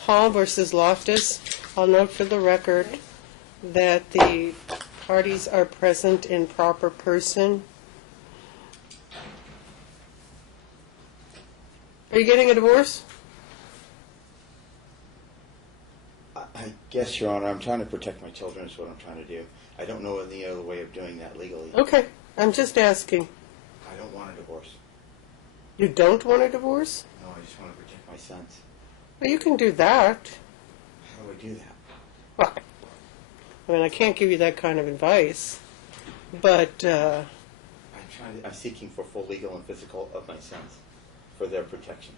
Hall versus Loftus. I'll note for the record that the parties are present in proper person. Are you getting a divorce? I guess, Your Honor, I'm trying to protect my children is what I'm trying to do. I don't know any other way of doing that legally. Okay, I'm just asking. I don't want a divorce. You don't want a divorce? No, I just want to protect my sons. Well, you can do that. How do I do that? Well, I mean, I can't give you that kind of advice, but I'm seeking for full legal and physical of my sons for their protection.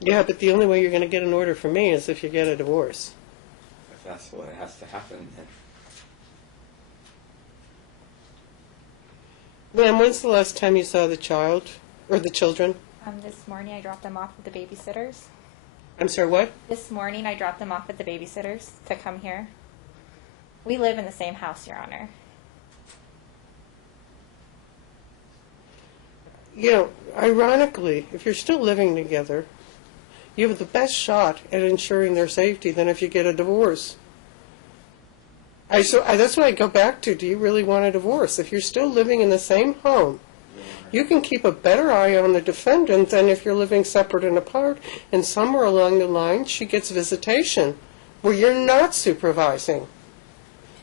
yeah, but the only way you're going to get an order from me is if you get a divorce. If that's what has to happen, then Ma'am, when's the last time you saw the child, or the children? This morning I dropped them off with the babysitters. I'm sorry, what? This morning I dropped them off with the babysitters to come here. We live in the same house, Your Honor. You know, ironically, if you're still living together, you have the best shot at ensuring their safety than if you get a divorce. That's what I go back to. Do you really want a divorce? If you're still living in the same home, you can keep a better eye on the defendant than if you're living separate and apart, and somewhere along the line she gets visitation where you're not supervising.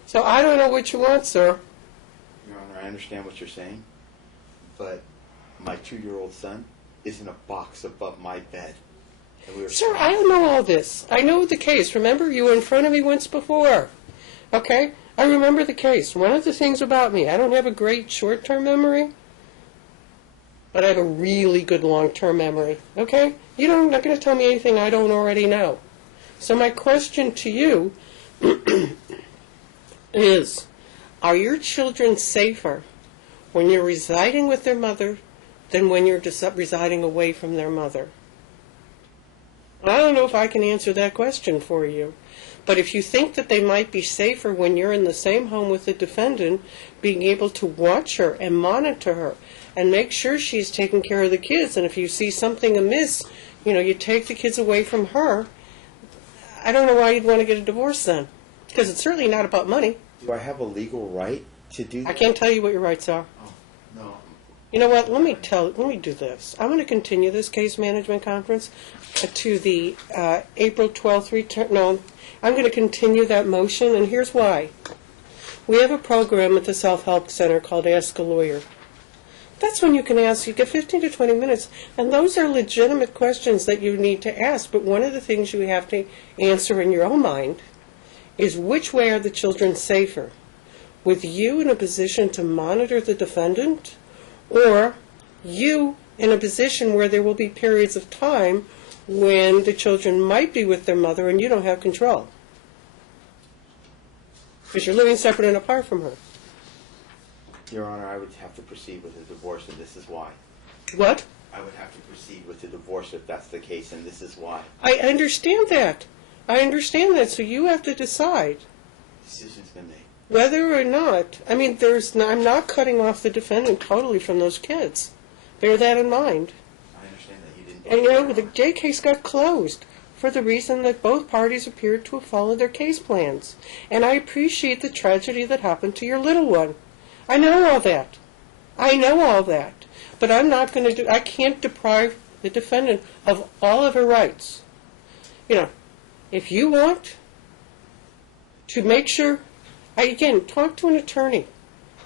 So I don't know what you want, sir. Your Honor, I understand what you're saying, but my 2-year-old son is in a box above my bed. Sir, I don't know all this. I know the case. Remember, you were in front of me once before. Okay? I remember the case. One of the things about me, I don't have a great short-term memory, but I have a really good long-term memory. Okay? You're not going to tell me anything I don't already know. So my question to you is, are your children safer when you're residing with their mother than when you're residing away from their mother? I don't know if I can answer that question for you. But if you think that they might be safer when you're in the same home with the defendant, being able to watch her and monitor her and make sure she's taking care of the kids, and if you see something amiss, you take the kids away from her, I don't know why you'd want to get a divorce then. Because it's certainly not about money. Do I have a legal right to do that? I can't tell you what your rights are. Oh, no. You know what? Let me do this. I'm going to continue this case management conference to the April 12th return. No, I'm going to continue that motion, and here's why. We have a program at the Self-Help Center called Ask a Lawyer. That's when you can ask. You get 15 to 20 minutes, and those are legitimate questions that you need to ask. But one of the things you have to answer in your own mind is, which way are the children safer? With you in a position to monitor the defendant, or you in a position where there will be periods of time when the children might be with their mother and you don't have control because you're living separate and apart from her. Your Honor, I would have to proceed with a divorce, and this is why. What? I would have to proceed with a divorce if that's the case, and this is why. I understand that. So you have to decide. Decision's been made. Whether or not, I'm not cutting off the defendant totally from those kids. Bear that in mind. I understand that you didn't. And the J case got closed for the reason that both parties appeared to have followed their case plans. And I appreciate the tragedy that happened to your little one. I know all that. But I can't deprive the defendant of all of her rights. If you want to make sure, again, talk to an attorney.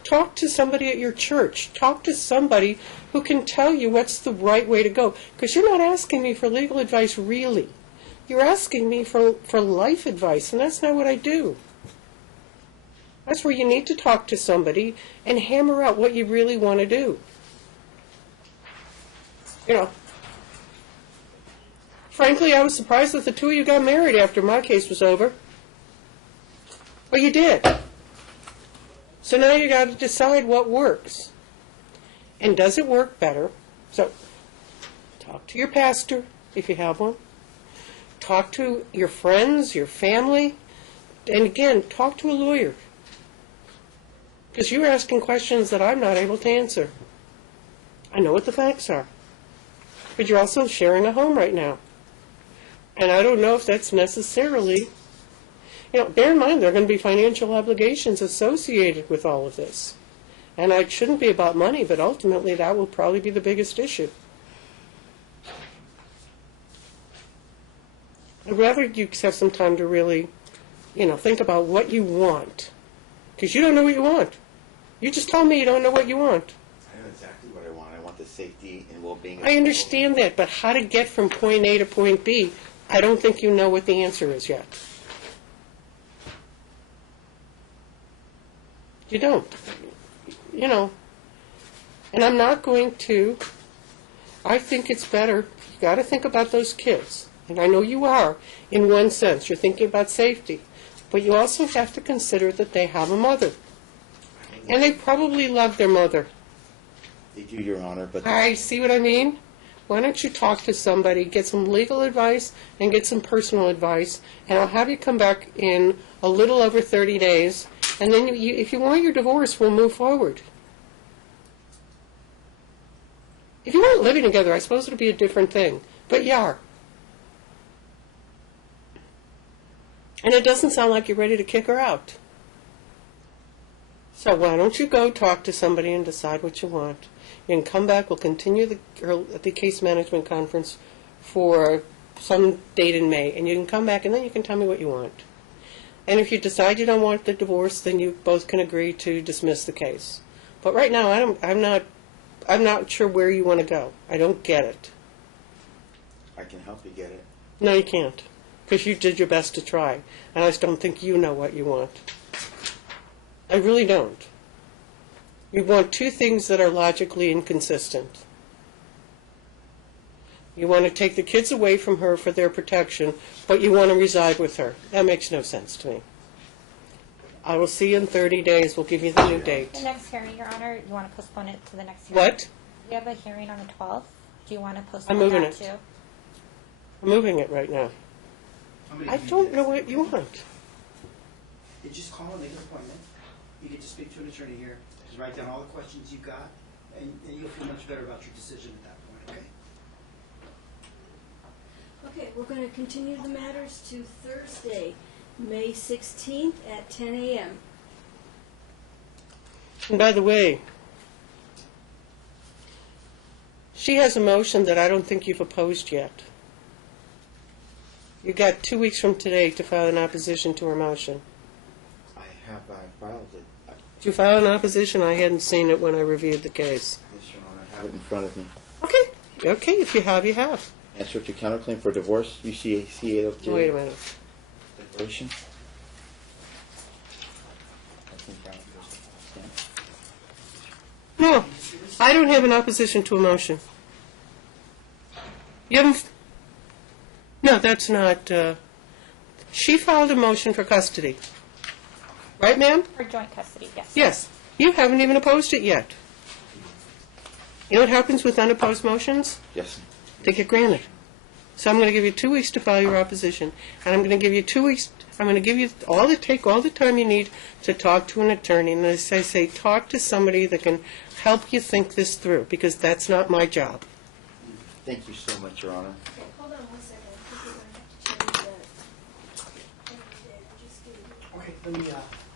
Talk to somebody at your church. Talk to somebody who can tell you what's the right way to go. Because you're not asking me for legal advice, really. You're asking me for life advice, and that's not what I do. That's where you need to talk to somebody and hammer out what you really want to do. Frankly, I was surprised that the two of you got married after my case was over. Well, you did. So now you got to decide what works. And does it work better? So talk to your pastor, if you have one. Talk to your friends, your family. And again, talk to a lawyer. Because you're asking questions that I'm not able to answer. I know what the facts are. But you're also sharing a home right now. And I don't know if that's necessarily, bear in mind, there are going to be financial obligations associated with all of this. And it shouldn't be about money, but ultimately that will probably be the biggest issue. I'd rather you have some time to really, think about what you want. Because you don't know what you want. You just told me you don't know what you want. I know exactly what I want. I want the safety and well-being. I understand that, but how to get from point A to point B, I don't think you know what the answer is yet. You don't. And I'm not going to, I think it's better, you got to think about those kids. And I know you are, in one sense. You're thinking about safety. But you also have to consider that they have a mother. And they probably love their mother. They do, Your Honor, but... I see what I mean? Why don't you talk to somebody, get some legal advice, and get some personal advice, and I'll have you come back in a little over 30 days, and then if you want your divorce, we'll move forward. If you weren't living together, I suppose it would be a different thing. But you are. And it doesn't sound like you're ready to kick her out. So why don't you go talk to somebody and decide what you want. You can come back, we'll continue the case management conference for some date in May, and you can come back and then you can tell me what you want. And if you decide you don't want the divorce, then you both can agree to dismiss the case. But right now, I'm not sure where you want to go. I don't get it. I can help you get it. No, you can't, because you did your best to try, and I just don't think you know what you want. I really don't. You want two things that are logically inconsistent. You want to take the kids away from her for their protection, but you want to reside with her. That makes no sense to me. I will see you in 30 days. We'll give you the new date. The next hearing, Your Honor, you want to postpone it to the next hearing? What? We have a hearing on the 12th. Do you want to postpone I'm moving that it. too? I'm moving it right now. I don't know what you want. You just call and make an appointment. You get to speak to an attorney here. Just write down all the questions you've got, and you'll feel much better about your decision at that point, okay? Okay, we're going to continue the matters to Thursday, May 16th at 10 a.m. And by the way, she has a motion that I don't think you've opposed yet. You got 2 weeks from today to file an opposition to her motion. I filed it. Did you file an opposition? I hadn't seen it when I reviewed the case. Yes, Your Honor, I have it in front of me. Okay. Okay, if you have, you have. Answer to counterclaim for divorce, UCAC 803. Wait a minute. Declaration. No, I don't have an opposition to a motion. You haven't... No, that's not... She filed a motion for custody. Right, ma'am? For joint custody, yes. Yes. You haven't even opposed it yet. You know what happens with unopposed motions? Yes. They get granted. So I'm going to give you 2 weeks to file your opposition, and I'm going to give you 2 weeks. I'm going to give you all the time you need to talk to an attorney. And as I say, talk to somebody that can help you think this through, because that's not my job. Thank you so much, Your Honor. Okay, hold on 1 second. I think we're going to have to change that. Okay, let me,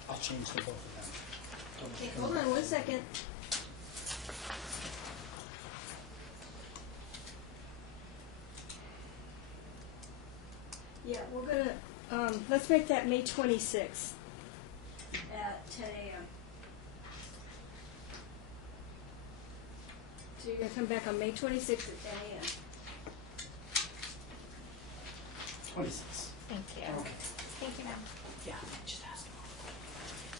I'll change the both of them. Okay, hold on 1 second. Yeah, we're going to, let's make that May 26th at 10 a.m. So you're going to come back on May 26th at 10 a.m. 26. Thank you. Okay. Thank you, ma'am. Yeah, just ask him.